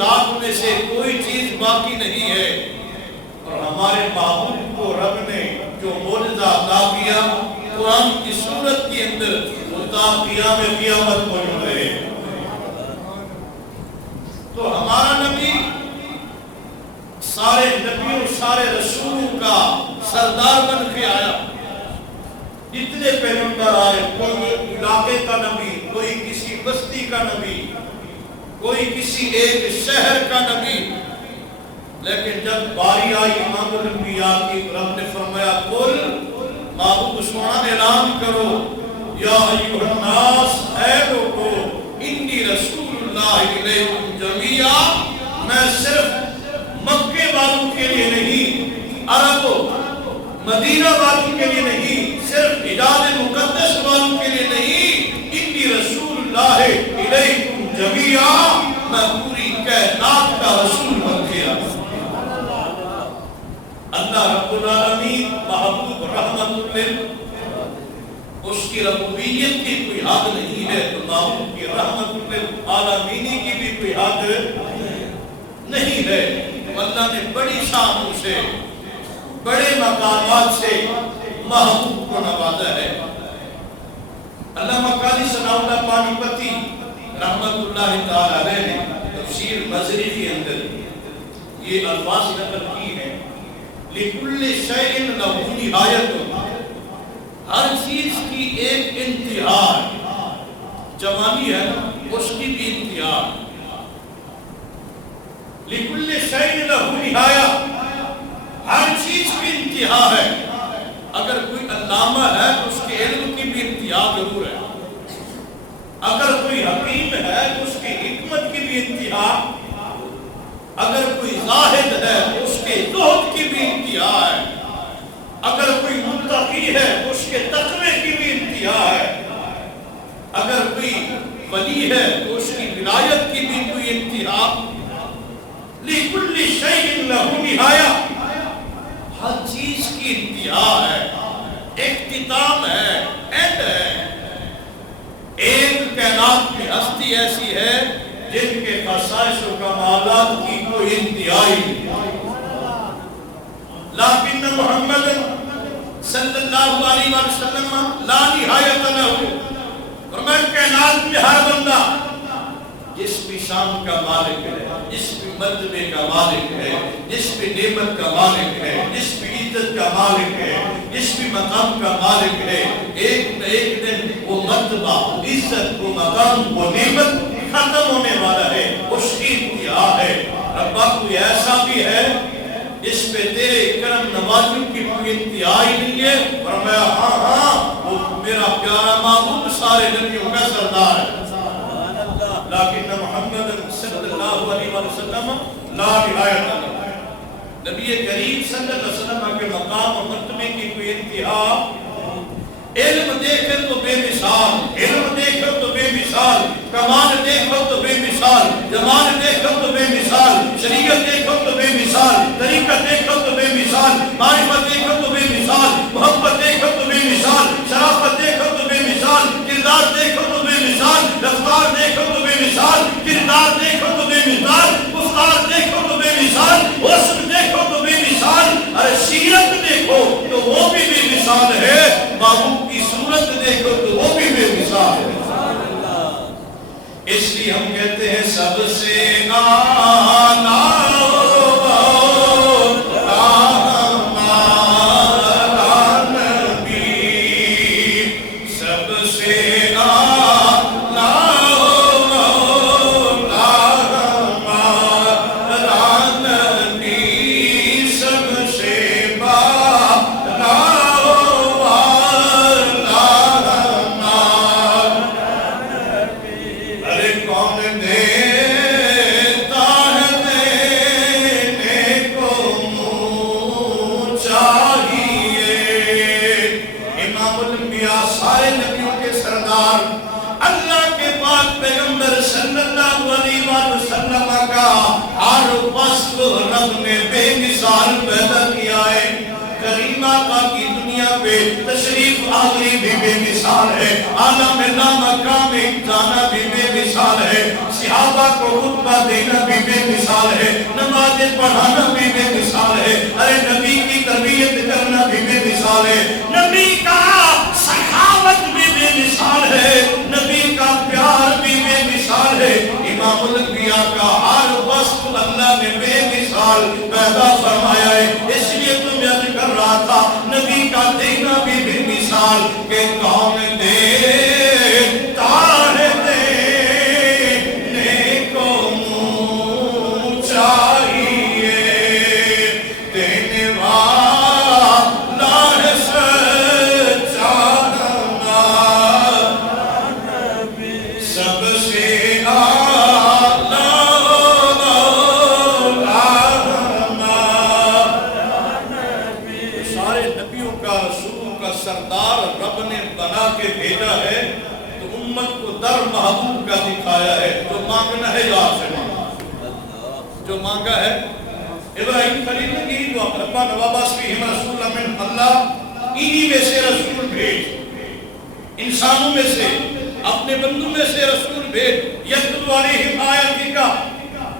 معجزات میں سے کوئی چیز باقی نہیں ہے اور ہمارے محبوب قرآن کی سورت کے اندر وہ تا قیام قیامت موجود رہے۔ تو ہمارا نبی سارے نبیوں سارے رسولوں کا سردار بن کے آیا۔ جتنے پیغمبر آئے، کوئی علاقے کا نبی، کوئی کسی بستی کا نبی، کوئی کسی ایک شہر کا نبی، لیکن جب باری آئی امام الانبیاء کی، رب نے فرمایا قل معبود سبحان اعلان کرو یا ایھا الناس، اے لوگو انی رسول اللہ الیکم جمیعا، میں صرف مکے والوں کے لیے نہیں، عرب مدینہ والوں کے لیے نہیں، صرف حجاز مقدس والوں کے لیے نہیں، انی رسول اللہ الیکم جمیعا، میں پوری کائنات کا رسول بن گیا۔ اللہ رب العالمین محبوب رحمت اس کی ربوبیت کی کوئی حد نہیں ہے، تو محبوب کی رحمت للعالمینی کی بھی کوئی حد نہیں ہے۔ اللہ نے بڑی شانوں سے بڑے مقامات سے محبوب کو نوازا ہے۔ علامہ قاضی ثناء اللہ پانی پتی رحمت اللہ تعالی علیہ نے تفسیر مظہری کے اندر یہ الفاظ نقل کی ہیں، لِكُلِّ شَيْءٍ لَهُ نِهَایَةٌ، ہر چیز کی ایک انتہا ہے، جوانی ہے اس کی بھی انتہا ہے۔ لِكُلِّ شَيْءٍ لَهُ نِهَایَةٌ، ہر چیز کی انتہا ہے۔ اگر کوئی علامہ ہے تو اس کے علم کی بھی انتہا ضرور ہے، اگر کوئی حکیم ہے تو اس کی حکمت کی بھی انتہا، اگر کوئی زاہد ہے تو اس کے زہد کی بھی انتہا ہے، اگر کوئی متقی ہے تو اس کے تقوی کی بھی انتہا ہے، اگر کوئی ولی ہے تو اس کی ولایت کی بھی کوئی انتہا۔ لِكُلِّ شَيْءٍ لَهُ نِهَایَةٌ، ہر چیز کی انتہا ہے، اختتام ہے، اینڈ ہے۔ ایک کائنات میں ہستی ایسی ہے جن کے خصائص و کمالات کی کوئی انتہائی نہیں، لیکن محمد صلی اللہ علیہ وسلم لا نہایت لہ، اور میں کائنات میں ہر بندہ جس بھی شان کا مالک ہے، جس بھی مرتبے کا مالک ہے، جس بھی نعمت کا مالک ہے، جس بھی عزت کا مالک ہے، جس بھی مقام کا مالک ہے، ایک نہ ایک دن وہ مرتبہ، عزت، وہ مقام، وہ نعمت ختم ہونے والا ہے، اس کی انتہا ہے۔ ربا کوئی ایسا بھی ہے اس پہ تیرے کرم نوازوں کی کوئی انتہا ہی نہیں ہے؟ فرمایا ہاں ہاں، وہ میرا پیارا محبوب سارے نبیوں کا سردار ہے، لیکن محمد صلی اللہ علیہ وسلم لا نہایت لہ، نبی کریم صلی اللہ علیہ وسلم کے مقام و مرتبے کی کوئی انتہا۔ علم دیکھو تو بے مثال، علم دیکھو تو بے مثال، کمال دیکھو تو بے مثال، جمال دیکھو تو بے مثال، شریعت دیکھو تو بے مثال، طریقت دیکھو تو بے مثال، معرفت دیکھو تو بے مثال، محبت دیکھو تو بے مثال، شرافت دیکھو تو بے مثال، کردار دیکھو تو بے مثال، رفتار دیکھو تو بے مثال، کردار دیکھو تو بے مثال، گفتار دیکھو تو بے مثال، حسن دیکھو تو بے مثال، ارے سیرت دیکھو تو وہ بھی بے مثال ہے، محبوب کی صورت دیکھو تو وہ بھی بے مثال ہے۔ اس لیے ہم کہتے ہیں سب سے اعلیٰ رب نے بے مثال پیدا کیا ہے۔ کریم آقا کی دنیا پہ تشریف آوری بھی بے مثال ہے، عالم لا مقام جانا بھی بے مثال ہے، صحابہ کو خطبہ دینا بھی بے مثال ہے، نماز پڑھانا بھی بے مثال ہے، ارے نبی کی تربیت کرنا بھی بے مثال ہے۔ نبی کا ہے، نبی کا پیار بھی بے مثال ہے، امام الانبیاء کا ہر وصف اللہ نے بے مثال پیدا فرمایا ہے۔ اس لیے تو میں عرض کر رہا تھا نبی کا دینا بھی بے مثال کہ قوم جو مانگا ہے ابراہیم خلیل نے یہی دعا ربنا وابعث فیہم رسولا من اللہ، انہی میں سے رسول بھیج، انسانوں میں سے اپنے بندوں میں سے رسول بھیج، یتلو علیہم آیاتک،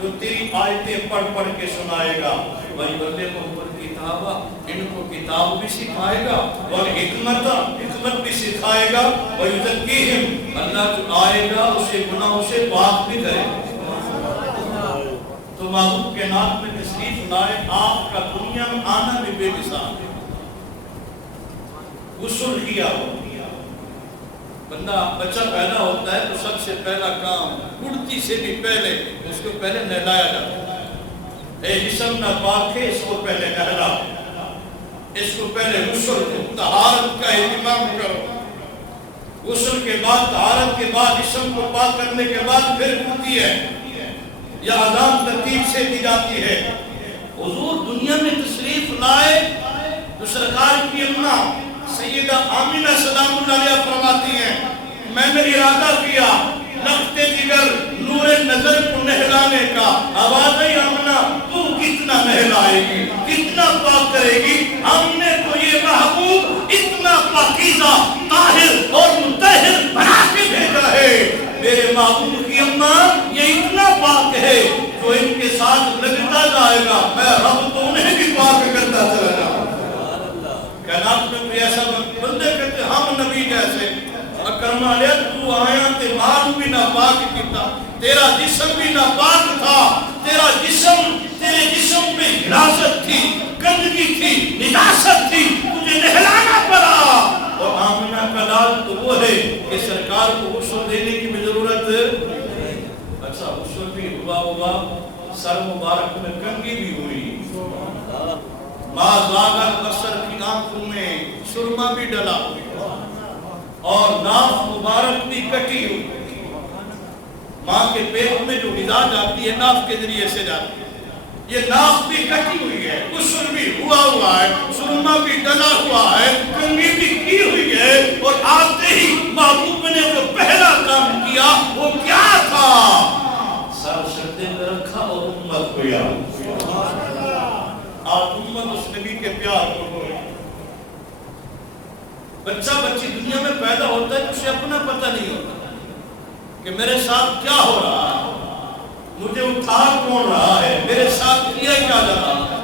جو تیری آیتیں پڑھ پڑھ کے سنائے گا، وَيُعَلِّمُهُمُ الْكِتَابَ، ان کو کتاب بھی سکھائے گا، اور حکمت بھی سکھائے گا، وَيُزَكِّيهِمْ، اللہ جو آئے گا اسے گناہوں سے پاک بھی کرے گا۔ تو معبود کے نام میں تشریف لائے، آپ کا دنیا میں آنا بھی بے مثال ہے۔ غسل کیا ہو، بندہ بچہ پیدا ہوتا ہے تو سب سے پہلا کام اڑتی سے بھی پہلے اس کو پہلے نہلایا جاتا ہے۔ اے جسم ناپاک ہے، اس کو پہلے نہلا، اس کو پہلے غسل کو، طہارت کا اہتمام کرو۔ غسل کے بعد، طہارت کے بعد، جسم کو پاک کرنے کے بعد پھر اڑتی ہے یا اذان ترتیب سے دی جاتی ہے۔ حضور دنیا میں تشریف لائے تو سرکار کی اماں سیدہ آمینہ سلام اللہ علیہ فرماتی ہیں میں نے ارادہ کیا نقطے جگر نور نظر کو نہلانے کا، آواز ہے آمنہ تو کتنا نہلائے گی، کتنا پاک کرے گی، ہم نے تو یہ محبوب اتنا پاکیزہ طاہر اور مطہر بنا کے بھیجا ہے۔ میرے محبوب کی اماں یہ اتنا پاک ہے جو ان کے ساتھ لگتا جائے گا میں رب تو انہیں بھی پاک کرتا چلا جاؤں۔ کائنات میں کوئی ایسا بندے کہتے ہم نبی جیسے اکرم علیہ تو آیا تے مال بھی ناپاک کیتا، تیرا جسم بھی ناپاک تھا، تیرا جسم تیرے جسم میں حراست تھی، گندگی تھی، نجاست تھی، تجھے نہلانا پڑا۔ اور آمنہ کا لال تو وہ ہے کہ سرکار کو غسل دینے کی بھی ضرورت ہے۔ اچھا غسل بھی ہوا سر مبارک میں کنگھی بھی ہوئی، ماں زاغ البصر کی آنکھوں میں سرما بھی ڈلا اور ناف مبارک بھی کٹی ہوئی۔ ماں کے پیٹ میں جو غذا جاتی ہے ناف کے ذریعے سے جاتی ہے، یہ ناف بھی کٹی ہوئی ہے، غسل بھی ہوا ہے، سرما بھی ڈلا ہوا ہے، کنگھی بھی کی ہوئی ہے، اور آتے ہی محبوب نے جو پہلا کام کیا وہ کیا تھا؟ سر سجدے میں رکھا اور امت کو یاد۔ آپ امت اس نبی کے پیار کو ہوئے۔ بچہ بچی دنیا میں پیدا ہوتا ہے تو اسے اپنا پتہ نہیں ہوتا کہ میرے ساتھ کیا ہو رہا ہے، مجھے اٹھا کون رہا ہے، میرے ساتھ کیا کیا جا رہا ہے،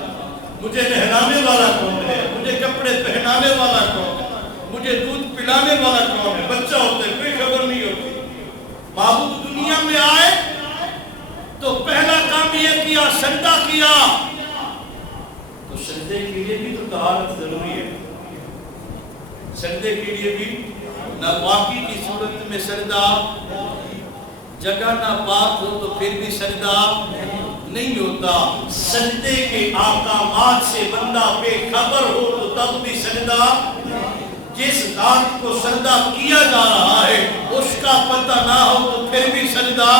مجھے نہلانے والا کون ہے، مجھے کپڑے پہنانے والا کون ہے، مجھے دودھ پلانے والا کون ہے۔ بچہ ہوتا ہے کوئی خبر نہیں ہوتی۔ معبود دنیا میں آئے تو پہلا کام یہ کیا سجدہ کیا، تو سجدے کے لیے بھی تو طہارت ضروری ہے۔ سجدے کے لیے بھی ناپاکی کی صورت میں سجدہ، جگہ ناپاک ہو تو پھر بھی سجدہ نہیں ہوتا۔ سجدے کے احکامات سے بندہ بے خبر ہو تو تب بھی سجدہ، جس ذات کو سجدہ کیا جا رہا ہے اس کا پتہ نہ ہو تو پھر بھی سجدہ۔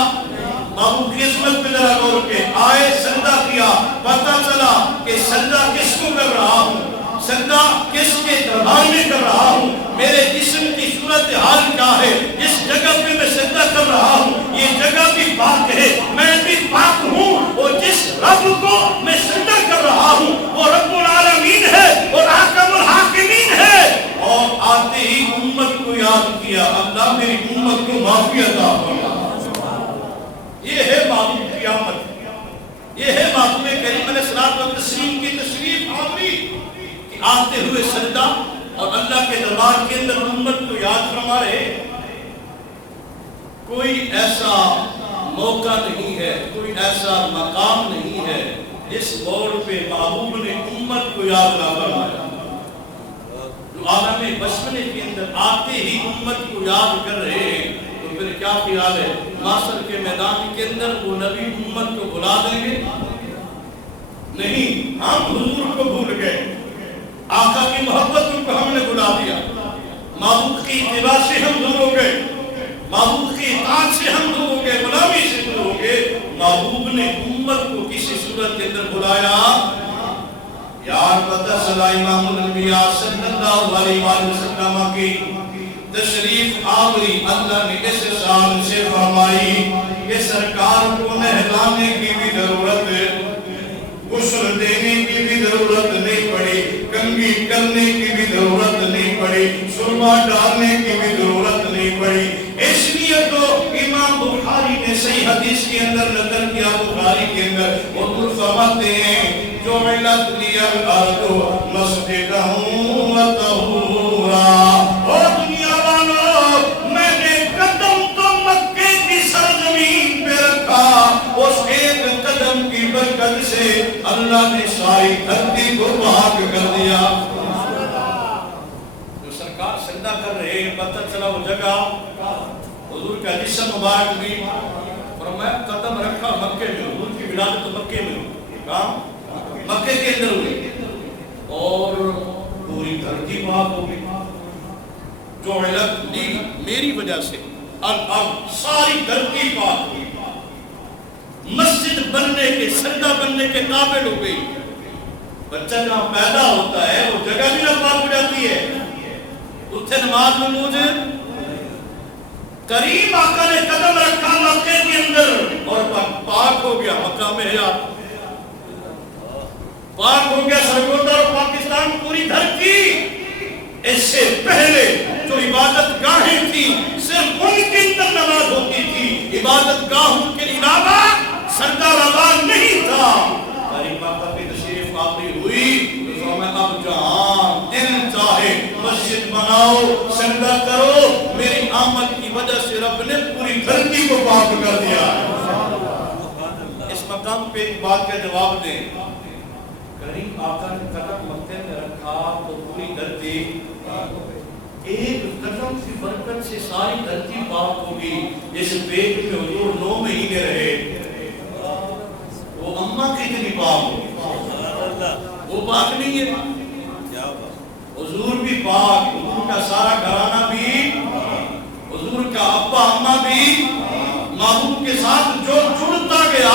محبوب کی عظمت پہ ذرا غور کے آئے، سجدہ کیا، پتہ چلا کہ سجدہ کس کو کر رہا ہوں، سجدہ کس کے دربار میں کر رہا ہوں، میرے جسم کی صورتحال کیا ہے، جس جگہ پہ میں سجدہ کر رہا ہوں یہ جگہ بھی پاک ہے، میں بھی پاک ہوں، اور جس رب کو میں سجدہ کر رہا ہوں وہ رب العالمین ہے اور حاکم الحاکمین ہے۔ اور آتے ہی امت کو یاد کیا، اللہ میری امت کو معافی عطا فرما۔ یہ ہے معبود کی آمد، یہ ہے محبوب کریم علیہ الصلوۃ والتسلیم کی تشریف آوری کہ آتے ہوئے سجدہ اور اللہ کے دربار کے اندر امت کو یاد فرما رہے۔ کوئی ایسا موقع نہیں ہے، کوئی ایسا مقام نہیں ہے جس موڑ پہ محبوب نے امت کو یاد نہ فرمایا۔ جو عالم بشمنے کے اندر آتے ہی امت کو یاد کر رہے ہیں، تو پھر کیا خیال ہے معاشر کے میدان کے اندر وہ نبی امت کو بلا دیں گے؟ نہیں، ہم حضور کو بھول گئے، آقا کی محبت کو ہم نے بلا دیا، محبوب کی اتباع سے ہم دور ہو گئے، محبوب کی اطاعت سے ہم دور ہو گئے، غلامی سے دور ہو گئے۔ محبوب نے امت کو کسی صورت کے اندر بلایا؟ یار پتہ چلا امام الانبیاء صلی اللہ علیہ وسلم کی تشریف آوری اللہ نے اس شان سے فرمائی کہ سرکار کو نہلانے کی بھی ضرورت، غسل دینے کی بھی ضرورت نہیں پڑی، کنگھی کرنے کی بھی ضرورت نہیں پڑی، سرما ڈالنے کی بھی ضرورت نہیں پڑی۔ اس لیے تو امام بخاری نے صحیح حدیث کے اندر نقل کیا، بخاری کے اندر حضور فرماتے ہیں جعلت لی الارض مسجدا وطہورا، او دنیا والو میں نے قدم تو مکے کی سرزمین پہ رکھا، اس ایک قدم کی برکت سے اللہ نے ساری دھرتی کو پاک کر دیا۔ جو سرکار سجدہ کر رہے ہیں، پتہ چلا وہ جگہ حضور کا جسم مبارک بھی، فرمایا قدم رکھا مکے میں، حضور کی ولادت تو مکے میں ہوئی، کام مکے کے اندر ہوئی، اور پوری دھرتی پاک ہو گئی۔ جو علت لی میری وجہ سے اب ساری دھرتی پاک ہوئی، مسجد بننے کے، سجدہ بننے کے قابل ہو گئی۔ بچہ جہاں پیدا ہوتا ہے وہ جگہ بھی نہ پاک ہو جاتی ہے، اتھے نماز میں مجھے کریم آقا نے قدم رکھا مکے کے اندر اور پاک ہو گیا، مقام حیات پاک ہو گیا، سرگودا اور پاکستان پوری دھرتی۔ اس سے پہلے جو عبادت گاہیں تھی صرف ان کے اندر نماز ہوتی تھی، عبادت گاہوں کے علاوہ سردار آباد نہیں تھا۔ کریم آقا کی تشریف آوری ہوئی، اب جہاں دل چاہے مسجد بناؤ، سجدہ کرو، میری آمد کی وجہ سے رب نے پوری دھرتی کو پاک کر دیا۔ اس مقام پہ ایک بات کا جواب دیں، کریم آقا نے قدم مکے میں رکھا تو پوری دھرتی، ایک قدم کی برکت سے ساری دھرتی پاک ہوگی۔ جس پیٹ میں حضور 9 مہینے رہے، وہ اماں کتنی پاک ہوگی؟ وہ پاک نہیں ہے؟ حضور بھی پاک، حضور کا سارا گھرانہ بھی، حضور کا ابا اماں بھی، محبوب کے ساتھ جو جڑتا گیا